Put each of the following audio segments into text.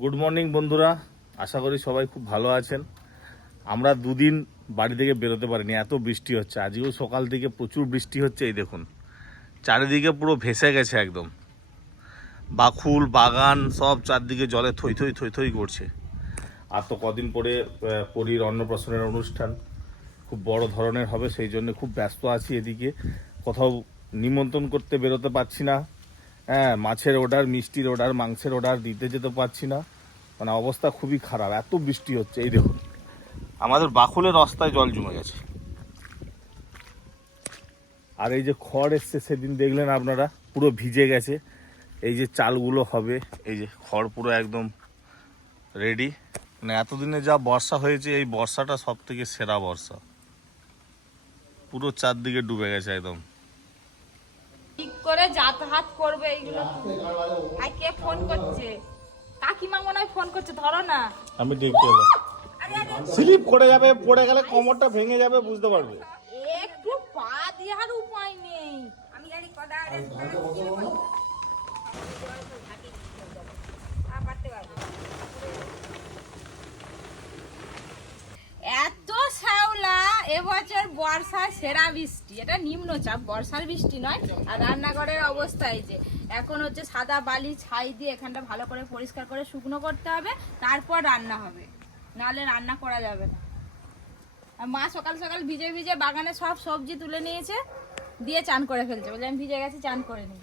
Good morning বন্ধুরা। আশা করি সবাই খুব ভালো আছেন। আমরা দুদিন বাড়ি থেকে বেরোতে পারিনি, এত বৃষ্টি হচ্ছে। আজকেও সকাল থেকে প্রচুর বৃষ্টি হচ্ছে, এই দেখুন। চারিদিকে পুরো ভেসে গেছে একদম। বাখুল, বাগান, সব চারদিকে জলে থই থই থই থই করছে। আর তো কদিন পরে পরীর অন্নপ্রাশনের অনুষ্ঠান। খুব বড় ধরনের হবে, সেই জন্য খুব ব্যস্ত আছি এদিকে। কোথাও নিমন্ত্রণ করতে বেরোতে পারছি না। হ্যাঁ মাছের অর্ডার মিষ্টির অর্ডার মাংসের অর্ডার দিতে যেতে পারছি না। মানে অবস্থা খুবই খারাপ, এত বৃষ্টি হচ্ছে, এই দেখুন। আমাদের বাকুলের রাস্তায় জল জমে গেছে। আর এই যে খড় এসছে, সেদিন দেখলেন আপনারা? পুরো ভিজে গেছে। এই যে চালগুলো হবে, এই যে খড় পুরো একদম রেডি মানে এতদিনে যা বর্ষা হয়েছে, এই বর্ষাটা সব থেকে সেরা বর্ষা। পুরো চারদিকে ডুবে গেছে একদম। করে যাতায়াত করবে এইগুলো। আর কে ফোন করছে? কাকিমা মনে হয় ফোন করছে ধরো না। আমি দেখতে এলাম। স্লিপ করে যাবে পড়ে গেলে কোমরটা ভেঙে যাবে বুঝতে পারবে। একটু পা দেওয়ার উপায় নেই। আমি জানি কদা এত শ্যাওলা এবছর বর্ষার সেরা বৃষ্টি। এটা নিম্নচাপ বর্ষার বৃষ্টি নয়। আর রান্নাঘরের অবস্থা এই যে এখন হচ্ছে সাদা বালি ছাই দিয়ে এখানটা ভালো করে পরিষ্কার করে শুকনো করতে হবে তারপর রান্না হবে। নাহলে রান্না করা যাবে না। আর মা সকাল সকাল ভিজে ভিজে বাগানে সব সবজি তুলে নিয়েছে দিয়ে চান করে ফেলছে। বলে আমি ভিজে গেছি চান করে নিই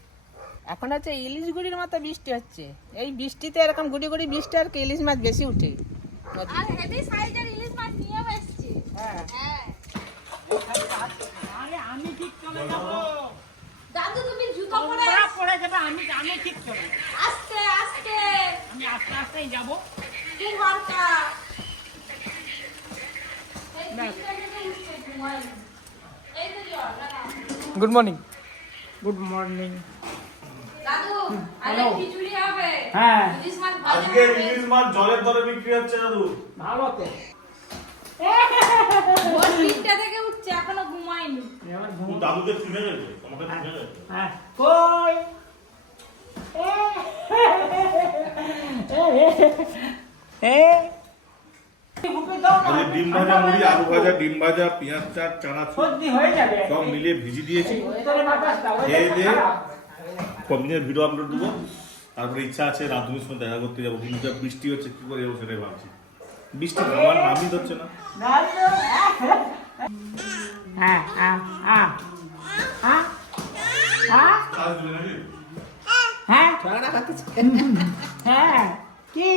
এখন হচ্ছে ইলিশ গুড়ির মতো বৃষ্টি হচ্ছে। এই বৃষ্টিতে এরকম গুড়ি গুড়ি বৃষ্টি আর কি ইলিশ মাছ বেশি উঠে। আর হেভি সাইজের ইলিশ মাছ নিয়েও এসছি। হ্যাঁ দাদু তুমি জুতো পরে পড়ে যাবে আমি আমি ঠিক চলে আস্তে আস্তে। আমি আস্তে আস্তেই যাব। কি ঘরটা এই বিছানা থেকে উঠছে, ঘুমাই। এই তো জল, লাগাও। গুড মর্নিং গুড মর্নিং দাদু আরে খিচুড়ি হবে। হ্যাঁ। আজকে ইলিশ মাছ জলের দরে বিক্রি হচ্ছে দাদু। ভালো তো। থেকে উঠছে এখনও ঘুমায়নি দাদুকে শুনে তোমাকে শুনে হ্যাঁ কই ডিম ভাজা মুড়ি আলু ভাজা ডিম ভাজা পেঁয়াজ চাট চানাচুর সর্দি হয়ে যাবে সব মিলিয়ে ভিজি দিয়েছি উত্তরে বাতাসটা ওই খেয়ে দিয়ে খারাপ। কদিনের ভিডিও আপলোড দেবো তারপরে ইচ্ছা আছে রাধুনির সঙ্গে দেখা করতে যাব কিন্তু যা বৃষ্টি হচ্ছে কি করে যাব সেটাই ভাবছি বৃষ্টি থামার নামই ধরছে না হ্যাঁ হ্যাঁ হ্যাঁ হ্যাঁ হ্যাঁ হ্যাঁ? ঝগড়া করতেছে। হ্যাঁ কি?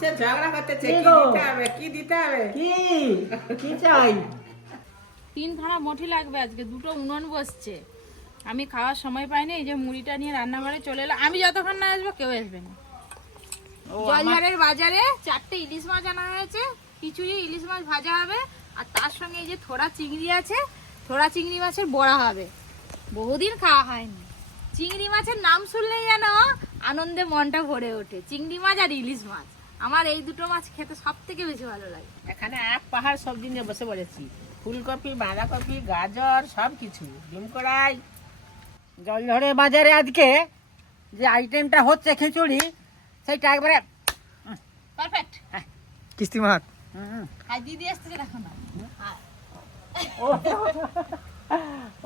সে ঝগড়া করতেছে কি কি দিতে হবে কি দিতে হবে? কি? কি চাই? তিন খানা মঠি লাগবে আজকে দুটো উনুন বসছে। আমি খাওয়ার সময় পাইনি এই যে মুড়িটা নিয়ে রান্নাঘরে চলে এলাম আমি যতক্ষণ না আসব কেউ আসবে না। জলঝাড়ের বাজারে চারটে ইলিশ মাছ আনা হয়েছে। খিচুড়ি ইলিশ মাছ ভাজা হবে আর তার সঙ্গে এই যে থোড়া চিংড়ি আছে থোড়া চিংড়ি মাছের বড়া হবে। বহুদিন খাওয়া হয়নি। চিংড়ি মাছের নাম শুনলেই যেন আনন্দে মনটা ভরে ওঠে। চিংড়ি মাছ আর ইলিশ মাছ। আমার এই দুটো মাছ খেতে সব থেকে বেশি ভালো লাগে। এখানে এক পাহাড় সবজি নিয়ে বসে পড়েছি। ফুলকপি বাঁধাকপি গাজর সব কিছু ডিম কড়াই। জলঝড়ে বাজারে আজকে যে আইটেমটা হচ্ছে খিচুড়ি সেইটা একবারে পারফেক্ট কিস্তি মাছ হাই দিদি আসতেছে দেখো না। ও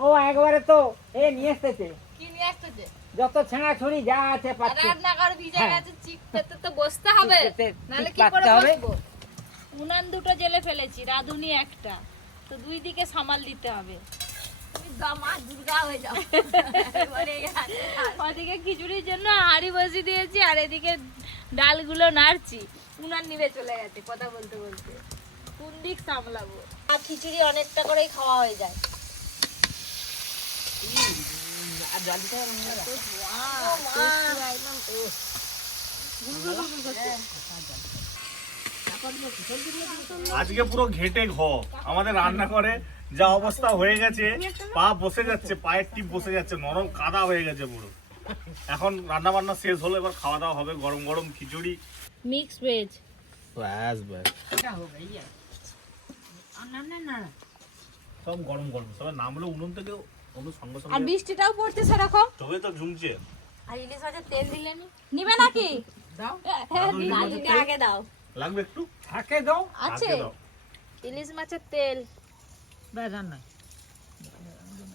ও একবারে তো এ নিয়ে এসতেছে কি নিয়ে আসতেছে? যত ছেঁড়া ছুরি যা আছে পাচ্ছে। রান্নাঘর ভিজে হ্যাঁ। গেছে চিক পেতে তো বসতে হবে। কি করে বসবো? উনান দুটো জেলে ফেলেছি রাধুনি একটা। তো দুই দিকে সামাল দিতে হবে। দুর্গা হয়ে যাও। ওদিকে খিচুড়ির জন্য হাঁড়ি বসিয়ে দিয়েছি আর এদিকে ডালগুলো নাড়ছি। উনান নিভে চলে গেছে কথা বলতে বলতে। কোন দিক সামলাবো। আর খিচুড়ি অনেকটা করেই খাওয়া হয়ে যায়। আজকে পুরো ঘেটে ঘ। আমাদের রান্না করে যা অবস্থা হয়ে গেছে পা বসে যাচ্ছে পায়ের টিপ বসে যাচ্ছে নরম কাদা হয়ে গেছে পুরো। এখন রান্না বান্না শেষ হলো এবার খাওয়া দাওয়া হবে গরম গরম খিচুড়ি। মিক্স ভেজ ব্যাস ব্যাস এটা হবে ইয়ে না না না। সব গরম গরম। তবে নামলে উনুন থেকে অনু সঙ্গে আর সঙ্গে বৃষ্টিটাও পড়ছে সেরকম তবে তো ঝুমছে। আর ইলিশ মাছের তেল দিলেনি নিবে নাকি? দাও। আগে দাও। লাগবে একটু? থাকে দাও। আছে। ইলিশ মাছের তেল। আর নয়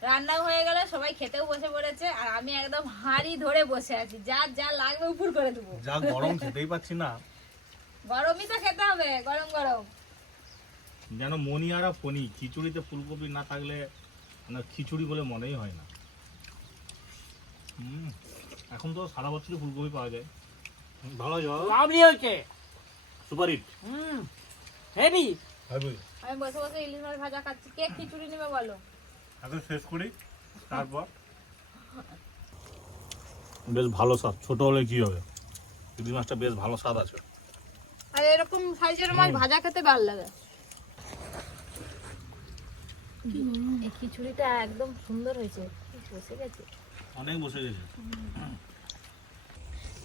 রান্না হয়ে গেলে সবাই খেতেও বসে পড়েছে আর আমি একদম হাঁড়ি ধরে বসে আছি। যা যা লাগবে উপর করে দেবো। যা গরম খেতেই পাচ্ছি না। গরমই তো খেতে হবে গরম গরম। যেন মনি আর ফনি খিচুড়িতে ফুলকপি না থাকলে মানে খিচুড়ি বলে মনেই হয় না। হুম এখন তো সারা বছরই ফুলকপি পাওয়া যায়। ভালো ভালো লাভলি হয়েছে। Super hit. হুম হেভি। হবে আমি বসে বসে ইলিশ মাছ ভাজা খাচ্ছি। কে খিচুড়ি নেবে বলো? এখন শেষ করি। তারপর? বেশ ভালো স্বাদ। ছোট হলে কি হবে? মাছটা বেশ ভালো স্বাদ আছে। আর এরকম সাইজের মাছ ভাজা খেতে ভালো লাগে। এই খিচুড়িটা একদম সুন্দর হয়েছে। বসে গেছে? অনেক বসে গেছে।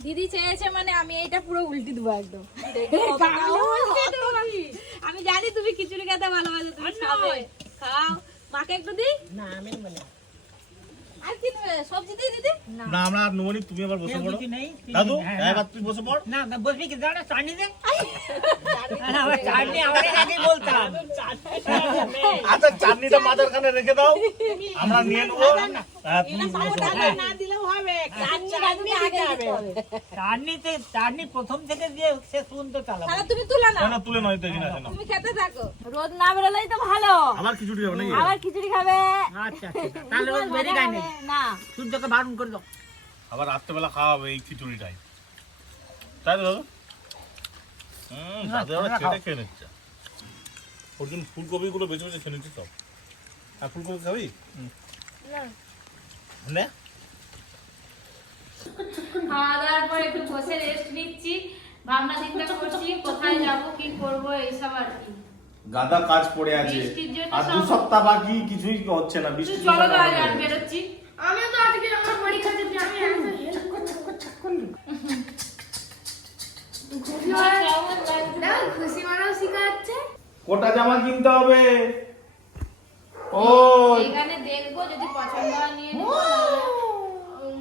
দিদি চেয়েছে মানে আমি এইটা পুরো উল্টি দেবো একদম। আমি। জানি তুমি খিচুড়ি খেতে ভালোবাসো তুমি খাও। মাকে একটু দিই? না আমি বলে আর কি সবজি দিই দিদি? না। আমরা আর নেবনি তুমি আবার বসে পড়ো। দাদু হ্যাঁ, একবার তুই বসে পড়। না না বসবি কি? দাঁড়া চাটনি দে। বলতাম। আচ্ছা চাটনিটা কানে রেখে দাও। আমরা নিয়ে নেব। হ্যাঁ, প্রথম থেকে দিয়ে শেষ পর্যন্ত চালাবো। তুমি তুলে না, তুলে নয় তো তুমি খেতে থাকো। রোদ না বেরোলেই তো ভালো। আবার খিচুড়ি হবে নাকি? আবার খিচুড়ি খাবে। আচ্ছা আচ্ছা তাহলে ওই বেরিয়ে গাই না। সূর্যকে বারণ করে দাও। আবার রাত্রেবেলা খাওয়া হবে এই খিচুড়িটাই। তাই তো দাদু হুম দাদু আবার ছেড়ে খেয়ে নিচ্ছে। ওর জন্য ফুলকপিগুলো বেছে বেছে খেয়ে নিচ্ছে সব আর ফুলকপি খাবি? হুম। খাওয়া দাওয়ার পর একটু বসে রেস্ট নিচ্ছি। ভাবনা চিন্তা করছি কোথায় যাব কি করব এইসব আর কি। গাদা কাজ পড়ে আছে। আর দু সপ্তাহ বাকি কিছুই হচ্ছে না বৃষ্টি চলো তাহলে আর বেরোচ্ছি। আমিও তো আজকে আমার পরীক্ষা দিচ্ছি আমি একদম হেল্প করছি দেখো মারাও শেখাচ্ছে কোটা জামা কিনতে হবে? ও এখানে দেখব যদি পছন্দ হয় নিয়ে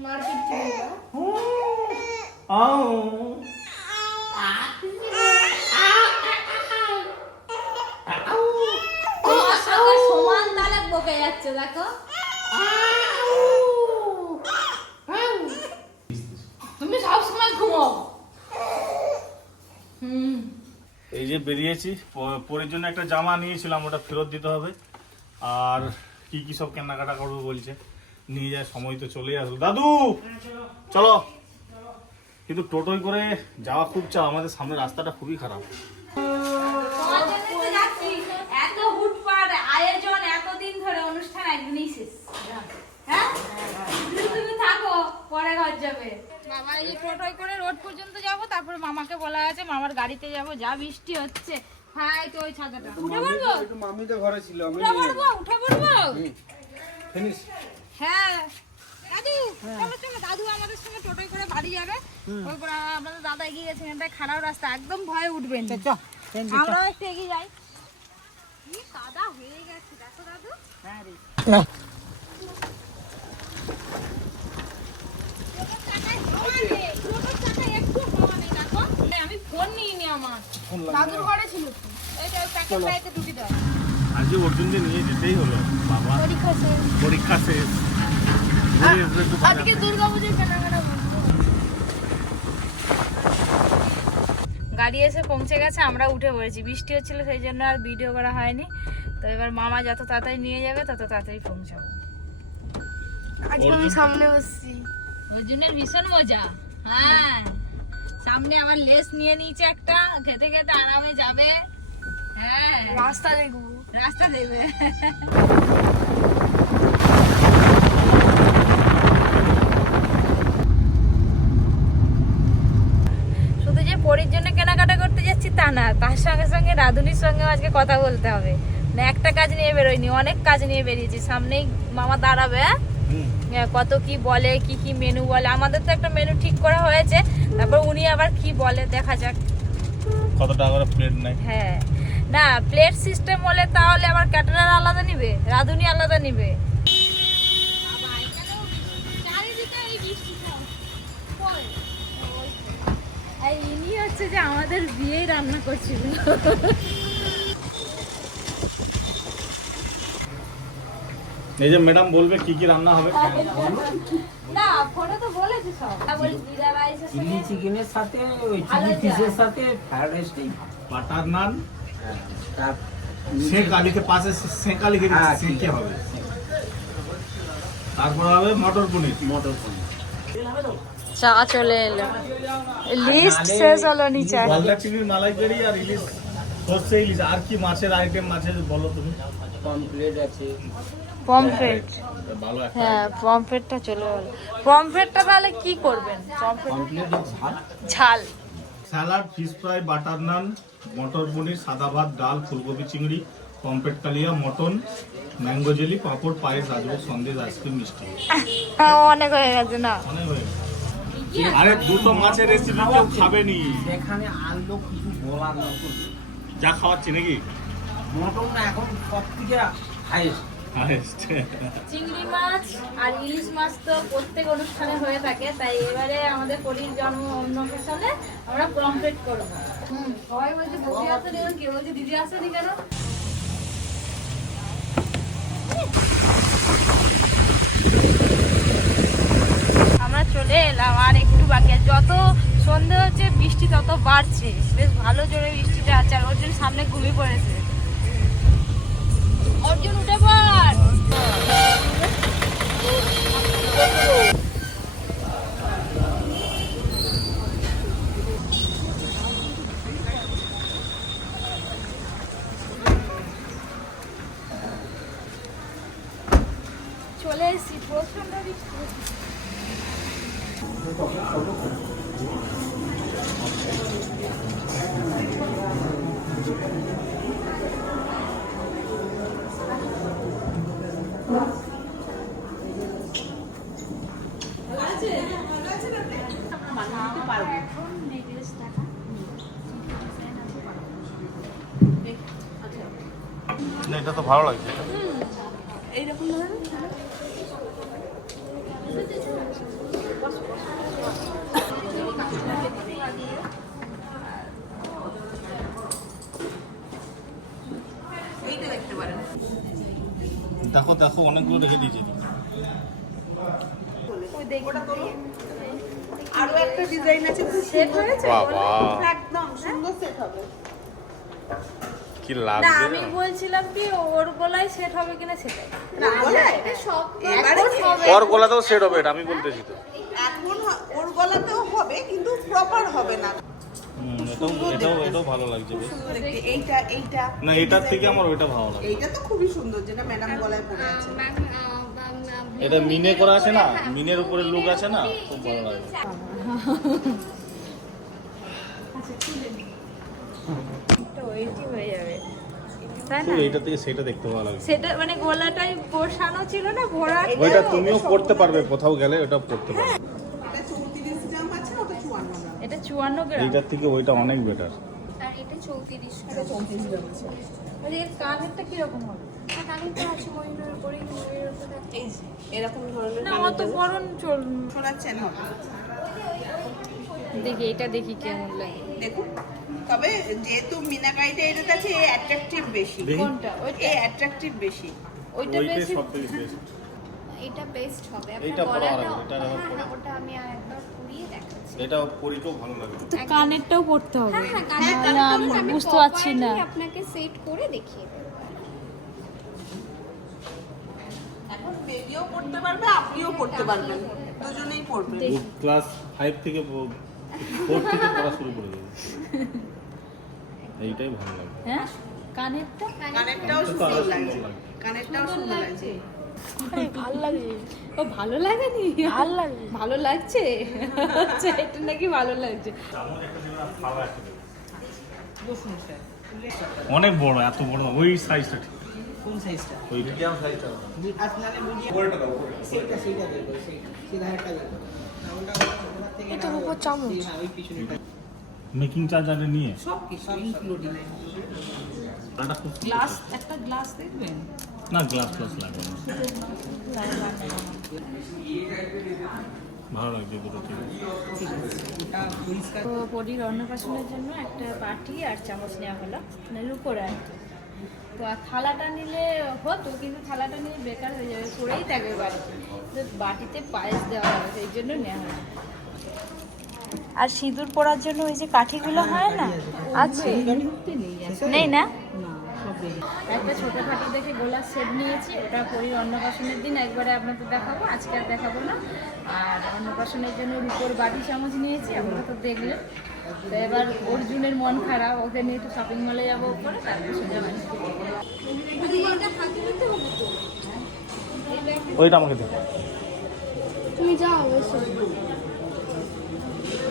মার্কেট থেকে আও সমান তালে বকে যাচ্ছে দেখো। তুমি সবসময় ঘুমো হুম এই যে বেরিয়েছি পরের জন্য একটা জামা নিয়েছিলাম ওটা ফেরত দিতে হবে। আর কি কি সব কেনাকাটা করব বলছে। নিয়ে যায় সময় তো চলেই আসলো। দাদু! চলো। কিন্তু টোটোয় করে যাওয়া খুব চাও আমাদের সামনে রাস্তাটা খুবই খারাপ। তোমার জন্যই তো যাচ্ছি। এত হুটপাট আয়োজন এতদিন ধরে অনুষ্ঠান একদিনই শেষ হ্যাঁ। তুমি থাকো পরে ঘর যাবে। বাবা এই টোটোয় করে রোড পর্যন্ত যাব তারপরে মামাকে বলা আছে মামার গাড়িতে যাব যা বৃষ্টি হচ্ছে। হাই তো ওই ছাতাটা। উঠে পড়ব? মামি তো ঘরে ছিল আমি উঠে পড়ব? উঠে পড়ব? ফিনিশ। হ্যাঁ। দাদু চলো চলো দাদু আমাদের সঙ্গে টোটোয় করে বাড়ি যাবে। ওরপর দাদা এগিয়ে গেছে এখানটায় খারাপ রাস্তা একদম ভয়ে উঠবেন। আমরাও একটু এগিয়ে যাই। কি কাদা হয়ে গেছে দেখো দাদু। হ্যাঁ রে। টোটোর চাকায় হাওয়া নেই, টোটোর চাকায় একটু হাওয়া নেই, দেখো। এই, আমি ফোন নিইনি আমার। দাদুর ঘরে ছিল তো। এই যে ওই প্যাকেটটা এতে ঢুকি দাও। আজকে অর্জুন যে নিয়ে যেতেই হলো বাবা। পরীক্ষা শেষ। পরীক্ষা শেষ। ঘুরে এসে একটু বাজার। আজকে দুর্গাপুজোর কেনাকাটা গাড়ি এসে পৌঁছে গেছে আমরা উঠে পড়েছি। বৃষ্টি হচ্ছিল সেই জন্য আর ভিডিও করা হয়নি। তো এবার মামা যত তাড়াতাড়ি নিয়ে যাবে তত তাড়াতাড়ি পৌঁছাবো। আজকে আমি সামনে বসছি। অর্জুনের ভীষণ মজা। হ্যাঁ। সামনে আবার লেস নিয়ে নিয়েছে একটা। খেতে খেতে আরামে যাবে। হ্যাঁ। রাস্তা দেখব। রাস্তা দেবে শুধু যে পরির জন্য কেনাকাটা করতে যাচ্ছি তা না তার সঙ্গে সঙ্গে রাধুনির সঙ্গে আজকে কথা বলতে হবে। না একটা কাজ নিয়ে বেরোয়নি অনেক কাজ নিয়ে বেরিয়েছি। সামনেই মামা দাঁড়াবে হ্যাঁ? হ্যাঁ, কত কি বলে কি কি মেনু বলে। আমাদের তো একটা মেনু ঠিক করা হয়েছে। তারপর উনি আবার কি বলে দেখা যাক। কত টাকা করে প্লেট নেয়? হ্যাঁ। না প্লেট সিস্টেম হলে তাহলে আবার ক্যাটারার আলাদা নিবে রাঁধুনি আলাদা নিবে। ইনি হচ্ছে যে আমাদের বিয়েই রান্না করছিল। এই যে ম্যাডাম বলবে কি কি রান্না হবে। না ফোনে তো বলেছি সব। বলি জিরা রাইসের চিলি চিকেনের সাথে ওই চিলি। ফিশের সাথে ফ্রাইড রাইসটাই বাটার নান। তার সেক আলিকে পাশে সেঁকা হ্যাঁ, হবে? তারপর হবে মটর পনির। মটর পনির। চা চলে এলো। লিস্ট শেষ হলো নিচে। গলদা চিংড়ির মালাইকারি আর ইলিশ সর্ষে ইলিশ। আর কি মাছের আইটেম মাছের বলো তুমি? পমপ্লেট আছে। পমফ্রেট ভালো একটা হ্যাঁ পমফ্রেটটা চলে গেল। পমফ্রেটটা তাহলে কি করবেন? পমফ্রেট ঝাল। ঝাল। Salad fish fry butter naan মটর পনির সাদা ভাত ডাল ফুলকপি চিংড়ি pomfret kalia mutton mango jelly papad payesh rajbhog sandesh ice cream মিষ্টি। অনেক হয়ে গেছে না? অনেক হয়ে গেছে। আরে দুটো মাছের রেসিপি কেউ খাবে নি সেখানে আলু কিছু বলার যা খাওয়াচ্ছি নাকি? মটনটা এখন সব থেকে হাইয়েস্ট. চিংড়ি মাছ আর ইলিশ মাছ তো প্রত্যেক অনুষ্ঠানে হয়ে থাকে, তাই এবারে আমাদের পরির জন্ম অন্নপ্রাশনে আমরা কমপ্লিট করব। সবাই বলছে দিদি আসেনি এবং কেউ বলছে, দিদি আসেনি কেন? আমরা চলে এলাম, আর একটু বাকি যত সন্ধে হচ্ছে, বৃষ্টি তত বাড়ছে। বেশ ভালো জোরে বৃষ্টিটা আছে, আর ওর জন্য সামনে ঘুমিয়ে পড়েছে। চলে এসেছি প্রচণ্ড হচ্ছে। না এটা তো ভালো লাগছে। দেখো দেখো অনেকগুলো রেখে দিয়েছি। আরও একটা ডিজাইন আছে সেট হয়েছে? একদম সুন্দর সেট হবে। কি না আমি বলছিলাম কি ওর গলায় সেট হবে কিনা সেটাই। না সব হবে। ওর গলাতেও সেট হবে এটা আমি বলতেছি তো। এখন ওর গলাতেও হবে কিন্তু প্রপার হবে না। এটাও এটাও ভালো লাগছে বেশ। এইটা এইটা। না এটার থেকে আমার ওইটা ভালো লাগে। এইটা তো খুবই সুন্দর যেটা ম্যাডাম গলায় পরে আছে। এটা মিনে করা আছে না? মিনের উপরে লুক আছে না? খুব ভালো লাগে। এইটা থেকে সেটা দেখতে ভালো লাগে। সেটা মানে গলাটাই বসানো ছিল না ভরা ওইটা তুমিও পড়তে পারবে কোথাও গেলে ওটা পড়তে পারবে। এটা চৌত্রিশ গ্রাম। এইটার থেকে ওইটা অনেক বেটার আর এটা আছে। মানে এর কানেরটা কীরকম হবে? কানেরটা আছে ময়ূরের উপরে ময়ূরের উপরে। এই যে, এরকম ধরনের না অত চল চেন হবে দেখি এটা দেখি কেমন লাগে। দেখুন। তবে যেহেতু মিনাকারিটা এটাতে আছে এ অ্যাট্রাকটিভ বেশি। কোনটা? ওইটা? অ্যাট্রাকটিভ বেশি। ওইটা বেশি? এটা বেস্ট হবে। এইটা আপনার গলাটা এটা আবার হ্যাঁ পরা। হ্যাঁ ওটা আমি আর একবার পুড়িয়ে দেখাচ্ছি। এটা ভালো লাগবে তো কানেরটাও পড়তে হবে। হ্যাঁ হ্যাঁ কানেরটা আমি বুঝতে পারছি না। আপনাকে সেট করে দেখিয়ে দেবো। এখন বেবিও পড়তে পারবে আপনিও পড়তে পারবেন। দুজনেই পড়বেন। ক্লাস ফাইভ থেকে ফোর থেকে পড়া শুরু করে দেবে। এইটাই ভালো লাগে। হ্যাঁ? কানেরটা? কানেরটাও সুন্দর লাগছে। কানেরটাও সুন্দর লাগছে। ভালো লাগে ও ভালো লাগেনি? ভালো লাগে ভালো লাগছে? আচ্ছা এটা নাকি ভালো লাগছে। অনেক বড় এত বড় ওই সাইজটা ঠিক। কোন সাইজটা ওই মিডিয়াম সাইজটা আপনারা মিডিয়াম। সেইটা সেইটা দেখো সেইটা। সেটা একটা দেখো এটা উপর চামচ। হ্যাঁ মেকিং চার্জ আগে নিয়ে? সব কিছু ইনক্লুডিং গ্লাস একটা গ্লাস দেখবেন? না গ্লাস গ্লাস লাগবে না। ভালো লাগছে দুটো ঠিক আছে তো পরির অন্নপ্রাশনের জন্য একটা বাটি আর চামচ নেওয়া হলো। মানে লুকোরে আর কি। তো আর থালাটা নিলে হতো কিন্তু থালাটা নিয়ে বেকার হয়ে যাবে পড়েই থাকবে বাড়িতে। তো বাটিতে পায়েস দেওয়া হবে সেই জন্য নেওয়া হলো। আর সিঁদুর পরার জন্য ওই যে কাঠিগুলো হয় না? আছে। নেই না? একটা ছোটোখাটো দেখে গোলাপ নিয়েছি ওটা পরির অন্নপ্রাশনের দিন একবারে আপনাদের দেখাবো আজকে আর দেখাবো না। আর অন্নপ্রাশনের জন্য রুপোর বাটি চামচ নিয়েছি আপনারা তো দেখলেন। তো এবার অর্জুনের মন খারাপ ওকে নিয়ে একটু শপিং মলে যাব উপরে তারপর সোজা ওইটা আমাকে দে তুমি যাও এসো ওই আগের বারে শপিং মল থেকে নিয়ে গেছিলাম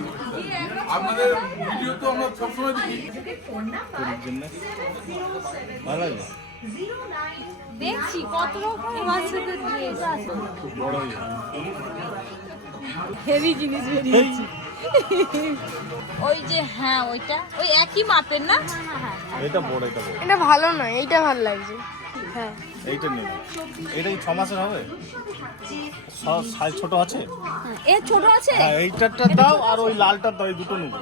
আপনাদের ভিডিও তো আমরা সবসময় দেখি। ভালো দেখছি কত রকমের বাচ্চাদের ড্রেস আছে বড় হয়ে হেভি জিনিস বেরিয়েছে। ওই যে হ্যাঁ ওইটা। ওই একই মাপের না? এটা বড় এটা এটা ভালো নয় এইটা ভালো লাগছে। হ্যাঁ। এইটা নেবে এটা কি ছ মাসের হবে? সাইজ ছোট আছে? এ ছোট আছে? হ্যাঁ এইটারটা দাও আর ওই লালটার দাও এই দুটো নেব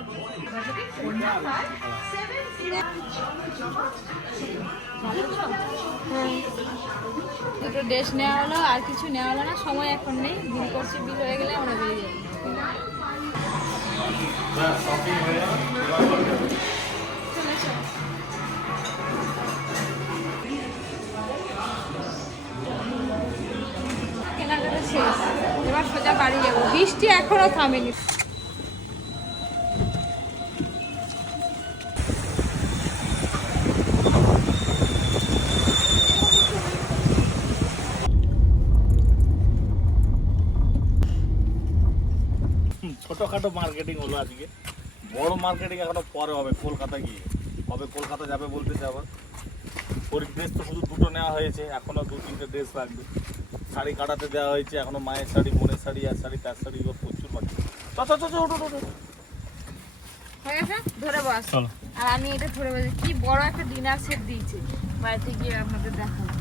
দুটো ড্রেস নেওয়া হলো আর কিছু নেওয়া হলো না সময় এখন নেই। বিল করছি বিল হয়ে গেলে আমরা বেরিয়ে যাব। শেষ এবার সোজা বাড়ি যাব বৃষ্টি এখনও থামেনি ছোটখাটো মার্কেটিং হলো আজকে। বড় মার্কেটিং এখনও পরে হবে কলকাতা গিয়ে। কবে কলকাতা যাবে বলতেছে আবার ওর ড্রেস তো শুধু দুটো নেওয়া হয়েছে, এখনও দু তিনটে ড্রেস লাগবে। শাড়ি কাটাতে দেওয়া হয়েছে এখনও মায়ের শাড়ি বোনের শাড়ি আর শাড়ি তার শাড়ি ওর প্রচুর বাকি। হয়ে গেছে? ধরে বস। আর আমি এটা ধরে বসে কি বড় একটা ডিনার সেট দিয়েছে। বাড়িতে গিয়ে আপনাদের দেখাবো।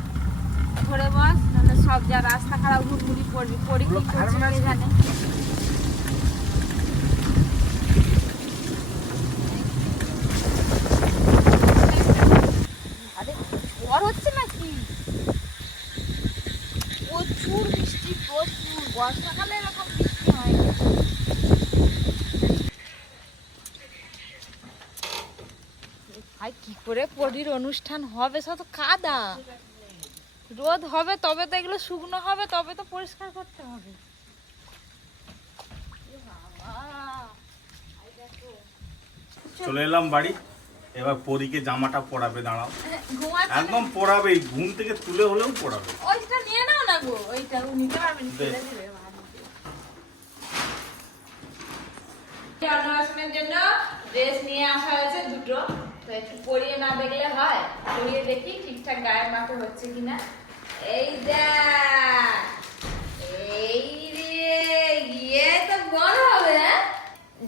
ধরে বস নাহলে সব যা রাস্তা খারাপ ঘুরঘুরি পড়বি পড়ি কি করছে জানে আরে ঝড় হচ্ছে নাকি প্রচুর বৃষ্টি প্রচুর বর্ষাকালে এরকম বৃষ্টি হয় ভাই কি করে পরির অনুষ্ঠান হবে? সব তো কাদা। রোদ হবে তবে তো এগুলো শুকনো হবে তবে তো পরিষ্কার করতে হবে। চলে এলাম বাড়ি। এবার পরীকে জামাটা পরাবে দাঁড়াও। একদম পরাবে ঘুম থেকে তুলে হলেও পরাবে। অন্নপ্রাশনের জন্য ড্রেস নিয়ে আসা হয়েছে দুটো। তো একটু পরিয়ে না দেখলে হয় পরিয়ে দেখি ঠিকঠাক গায়ের মাপে হচ্ছে কিনা। এই দেখ এই রে গিয়ে তো বড় হবে হ্যাঁ?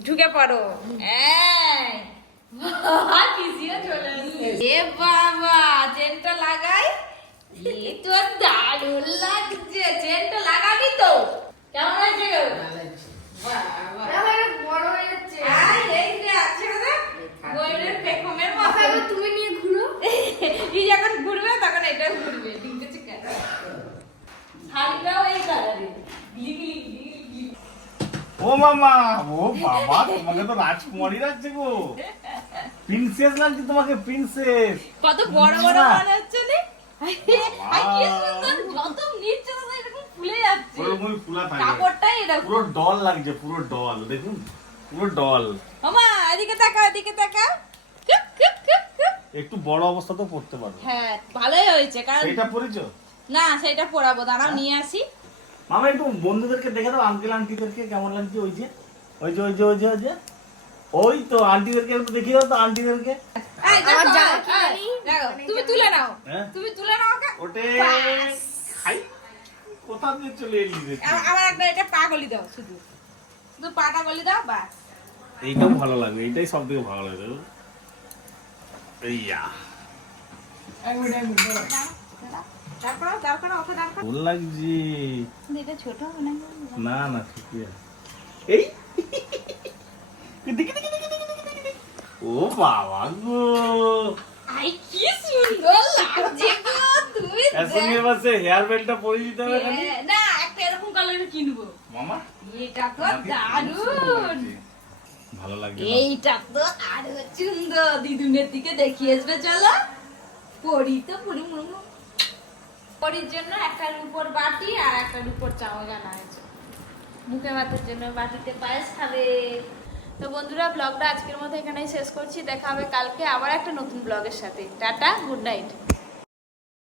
ঢুকে পড়ো। পিসিও চলে এ বাবা চেনটা লাগাই। তো লাগছে চেনটা লাগাবি তো কেমন হয়েছে গো আমার এটা বড় হয়ে যাচ্ছে আয়, এই যে আছে না গোয়েলের পেখমের মতো এবার তুমি নিয়ে ঘুরো ই যখন ঘুরবে তখন এটা ঘুরবে ঠিক আছে কেন শাড়িটাও এই কালারে। ও মামা ও বাবা তোমাকে তো রাজকুমারী লাগছে গো। প্রিন্সেস লাগছে তোমাকে প্রিন্সেস কত বড় বড় মনে হচ্ছে নে পুরো ডল লাগছে পুরো ডল দেখুন পুরো ডল মামা এদিকে তাকা এদিকে। একটু বড় অবস্থা তো পড়তে পারবে হ্যাঁ ভালোই হয়েছে কারণ সেইটা পরেছো? না সেটা পরাবো দাঁড়াও নিয়ে আসি। মামা একটু বন্ধুদেরকে দেখে দাও আঙ্কেল আন্টিদেরকে কেমন লাগছে ওই যে ওই যে ওই যে ওই যে ওই যে। ওই তো আন্টিদেরকে একটু দেখিয়ে দাও তো আন্টিদেরকে এই, দেখো, তুমি তুলে নাও হ্যাঁ? তুমি তুলে নাও। ওটে খাই কোথা দিয়ে চলে এলি রে তুই? আবার আবার একটা এটা পা গলি দাও শুধু। শুধু পাটা গলি দাও বাস। এইটাও ভালো লাগবে এইটাই সব থেকে ভালো লাগবে এইয়া। এক মিনিট এক মিনিট দাঁড়াও। তারপর তারপর ওকে তারপর ভুল লাগছে। ছোট না। না ঠিকই আছে। এই। দেখি, দেখি, দেখি, দেখি, দেখি, দেখি, দেখি। ও বাবা গো। আই কি সুন্দর লাগছে গো তুমি এখন এবার হেয়ার বেলটা পরে দিতে হবে খালি। না একটা এরকম কালারের কিনবো। মামা। এটা তো দারুণ। ভালো লাগছে না? এইটা তো আরও সুন্দর। দিদুনের দিকে দেখিয়ে আসবে চলো। পরি তো পরি মুরমু পরির জন্য একটা রূপোর বাটি আর একটা রূপোর চামচ আনা হয়েছে। মুখে ভাতের জন্য বাটিতে পায়েস খাবে। তো বন্ধুরা ব্লগটা আজকের মধ্যে এখানেই শেষ করছি। দেখা হবে কালকে আবার একটা নতুন ব্লগের সাথে। Tata good night